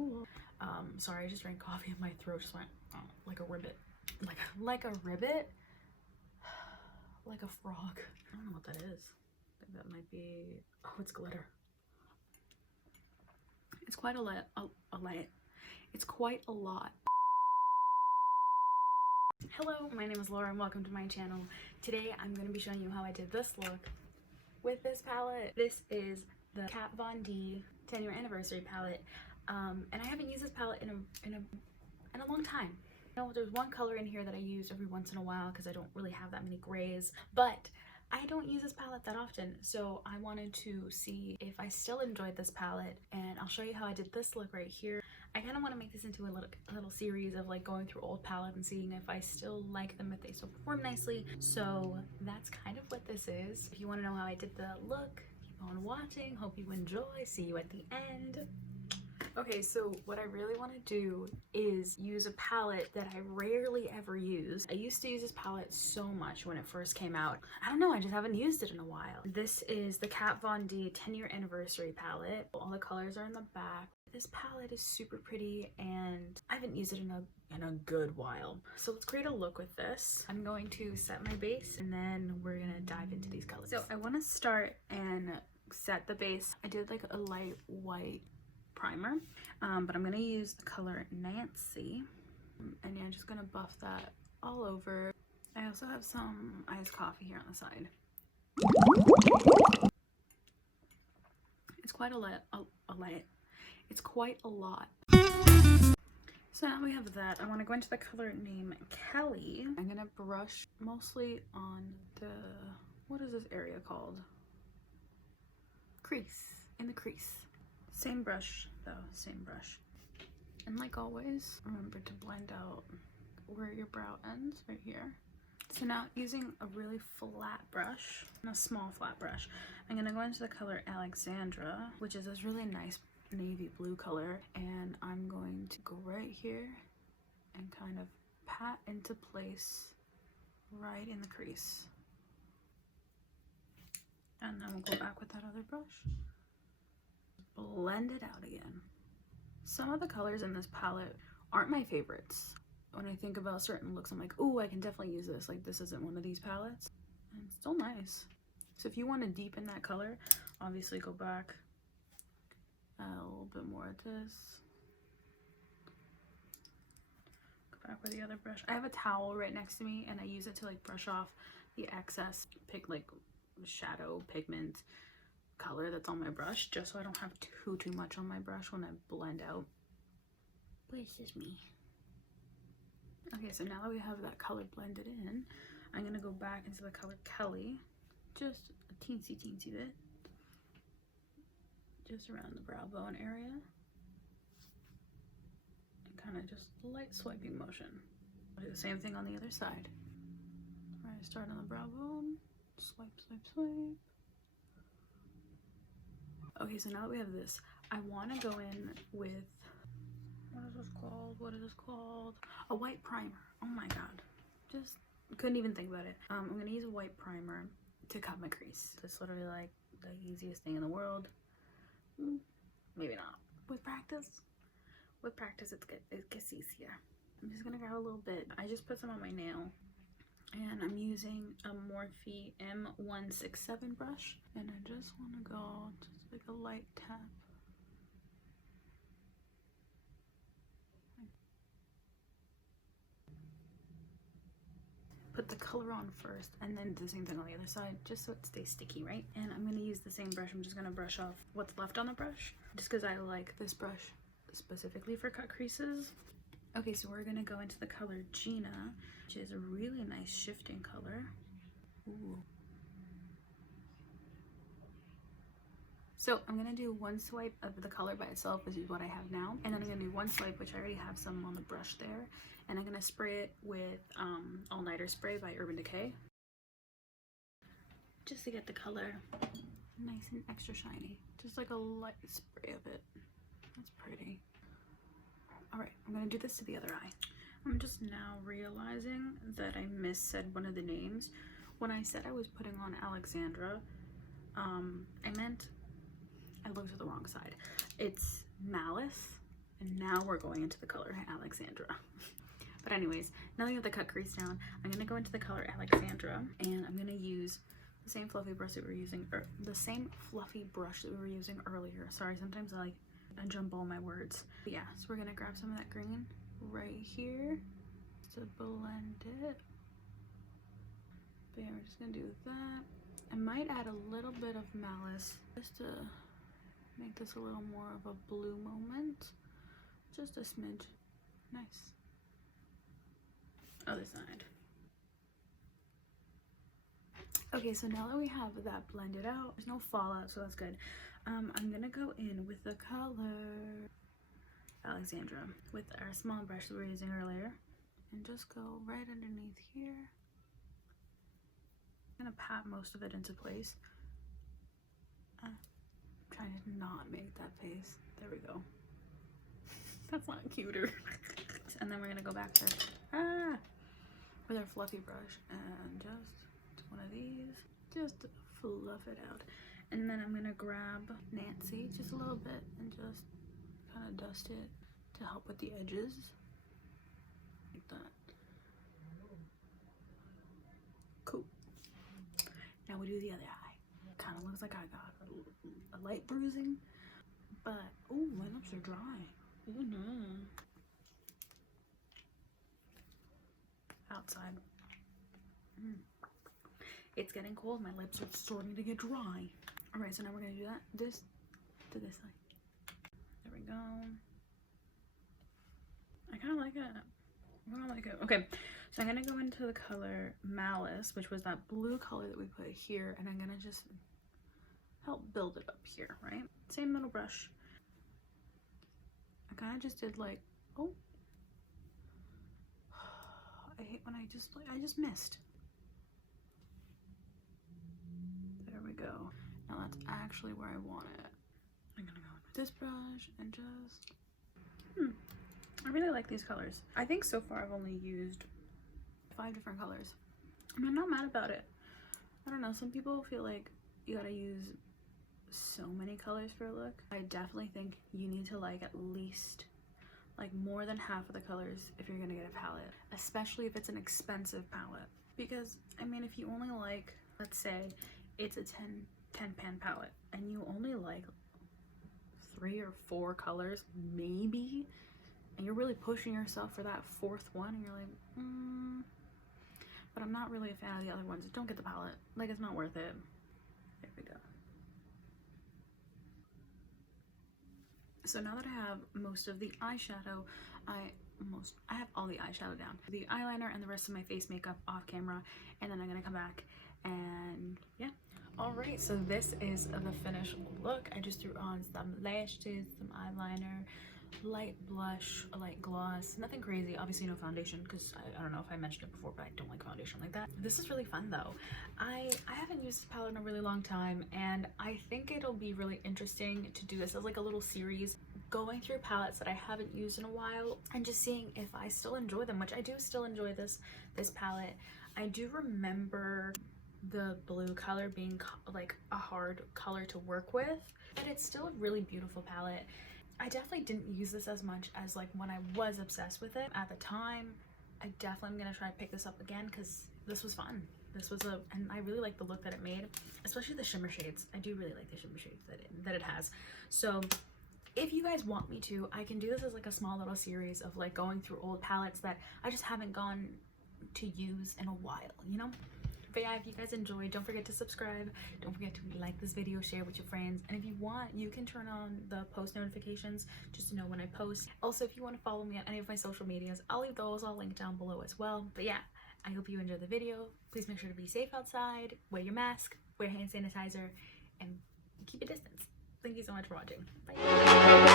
cool. Sorry, I just drank coffee and my throat just went like a ribbit. Like a ribbit? Like a frog. I don't know what that is. I think that might be, oh, it's glitter. It's quite a lot. It's quite a lot. Hello, my name is Laura and welcome to my channel. Today I'm going to be showing you how I did this look with this palette. This is the Kat Von D 10-year anniversary palette, and I haven't used this palette in a long time. You know, there's one color in here that I use every once in a while because I don't really have that many grays, but I don't use this palette that often, so I wanted to see if I still enjoyed this palette, and I'll show you how I did this look right here. I kind of want to make this into a little series of like going through old palettes and seeing if I still like them, if they still perform nicely. So that's kind of what this is. If you want to know how I did the look, keep on watching. Hope you enjoy. See you at the end. Okay, so what I really want to do is use a palette that I rarely ever use. I used to use this palette so much when it first came out. I don't know, I just haven't used it in a while. This is the Kat Von D 10-year anniversary palette. All the colors are in the back. This palette is super pretty and I haven't used it in a good while. So let's create a look with this. I'm going to set my base and then we're gonna dive into these colors. So I want to start and set the base. I did like a light white primer, but I'm gonna use the color Nancy, and yeah, I'm just gonna buff that all over. I also have some iced coffee here on the side. It's quite a lot. It's quite a lot. So now we have that. I want to go into the color named Kelly. I'm gonna brush mostly on the, what is this area called? Crease, in the crease. Same brush though, same brush. And like always, remember to blend out where your brow ends, right here. So now using a really flat brush, and a small flat brush, I'm gonna go into the color Alexandra, which is this really nice navy blue color, and I'm going to go right here and kind of pat into place right in the crease. And then we'll go back with that other brush. Blend it out again. Some of the colors in this palette aren't my favorites. When I think about certain looks, I'm like, oh, I can definitely use this. Like, this isn't one of these palettes. And it's still nice. So if you want to deepen that color, obviously go back a little bit more at this. Go back with the other brush. I have a towel right next to me and I use it to like brush off the excess like shadow pigment color that's on my brush, just so I don't have too much on my brush when I blend out. But it's just me. Okay, so now that we have that color blended in, I'm gonna go back into the color Kelly, just a teensy bit, just around the brow bone area, and kind of just light swiping motion. I'll do the same thing on the other side. All right, start on the brow bone, swipe. Okay, so now that we have this, I want to go in with, what is this called? A white primer. Oh my god. Just couldn't even think about it. I'm going to use a white primer to cut my crease. It's literally like the easiest thing in the world. Maybe not. With practice it gets easier. I'm just going to grab a little bit. I just put some on my nail. And I'm using a Morphe M167 brush. And I just want to go just like a light tap. Put the color on first and then do the same thing on the other side, just so it stays sticky, right? And I'm going to use the same brush. I'm just going to brush off what's left on the brush, just because I like this brush specifically for cut creases. Okay, so we're gonna go into the color Gina, which is a really nice shifting color. Ooh. So I'm gonna do one swipe of the color by itself, which is what I have now, and then I'm gonna do one swipe, which I already have some on the brush there, and I'm gonna spray it with All Nighter Spray by Urban Decay, just to get the color nice and extra shiny. Just like a light spray of it. That's pretty. Alright, I'm going to do this to the other eye. I'm just now realizing that I missaid one of the names. When I said I was putting on Alexandra, I meant I looked at the wrong side. It's Malice, And now we're going into the color Alexandra. But anyways, now that we have the cut crease down, I'm gonna go into the color Alexandra, and I'm gonna use the same fluffy brush that we were using, or the same fluffy brush that we were using earlier. Sorry, sometimes I jumble my words. But yeah, so we're gonna grab some of that green right here to blend it. But yeah, we're just gonna do that. I might add a little bit of malice just to make this a little more of a blue moment. Just a smidge. Nice. Other side. Okay, so now that we have that blended out, there's no fallout, so that's good. I'm gonna go in with the color Alexandra with our small brush that we were using earlier, and just go right underneath here. I'm gonna pat most of it into place. I'm trying to not make that face. There we go. That's not cuter. And then we're gonna go back to with our fluffy brush and just one of these, just fluff it out. And then I'm gonna grab Nancy just a little bit and just kind of dust it to help with the edges, like that. Cool. Now we do the other eye. Kind of looks like I got a light bruising, but oh, my lips are dry. Oh no. Outside. It's getting cold. My lips are starting to get dry. All right, so now we're gonna do that. This to this side. There we go. I kind of like it. I kind of like it. Okay, so I'm gonna go into the color Malice, which was that blue color that we put here, and I'm gonna just help build it up here, right? Same little brush. I kind of just did like, oh. I hate when I just missed. There we go. Now that's actually where I want it. I'm gonna go with this brush and just, I really like these colors. I think so far I've only used 5 different colors. I mean, I'm not mad about it. I don't know, some people feel like you gotta use so many colors for a look. I definitely think you need to like at least like more than half of the colors if you're gonna get a palette, especially if it's an expensive palette. Because I mean, if you only like, let's say it's a 10 pan palette and you only like 3 or 4 colors maybe, and you're really pushing yourself for that 4th one, and you're like, but I'm not really a fan of the other ones, don't get the palette. Like, it's not worth it. There we go. So now that I have most of the eyeshadow, I have all the eyeshadow down. The eyeliner and the rest of my face makeup off camera, and then I'm gonna come back and yeah. All right, so this is the finished look. I just threw on some lashes, some eyeliner, light blush, a light gloss, nothing crazy. Obviously no foundation, because I don't know if I mentioned it before, but I don't like foundation like that. This is really fun though. I haven't used this palette in a really long time, and I think it'll be really interesting to do this as like a little series, going through palettes that I haven't used in a while and just seeing if I still enjoy them, which I do still enjoy this palette. I do remember the blue color being like a hard color to work with, but it's still a really beautiful palette. I definitely didn't use this as much as like when I was obsessed with it at the time. I definitely am gonna try to pick this up again because this was fun. This was and I really like the look that it made, especially the shimmer shades. I do really like the shimmer shades that it has. So if you guys want me to, I can do this as like a small little series of like going through old palettes that I just haven't gone to use in a while, you know? But yeah, if you guys enjoyed, don't forget to subscribe. Don't forget to like this video, share with your friends. And if you want, you can turn on the post notifications just to know when I post. Also, if you want to follow me on any of my social medias, I'll leave those all linked down below as well. But yeah, I hope you enjoyed the video. Please make sure to be safe outside, wear your mask, wear hand sanitizer, and keep a distance. Thank you so much for watching. Bye.